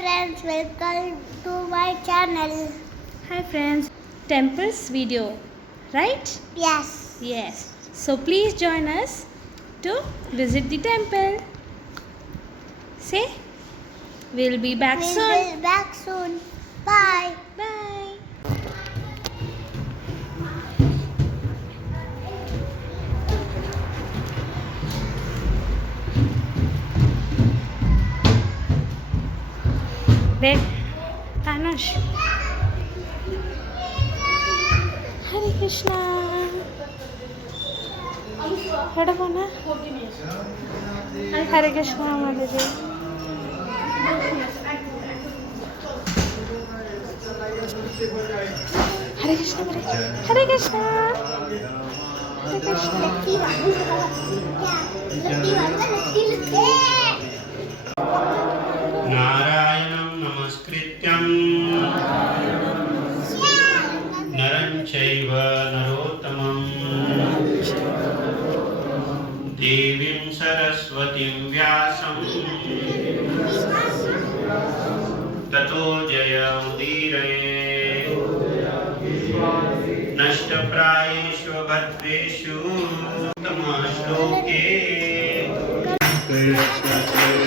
friends, welcome to my channel. Hi friends, temples video, right? Yes. Yes. So please join us to visit the temple. Say, we'll be back We'll soon. be back soon. Bye. Bye. Red, Tanush. Hare Krishna. Hadapana. Hare Krishna, Mataji. Hare Krishna, Hare Krishna. Hare Krishna. नारायणं नमस्कृत्यं नरं चैव नरोत्तमं देवीं सरस्वतीं व्यासं ततो जयमुदीरये नष्टप्रायेषु भद्रेषु उत्तमश्लोके कृष्ण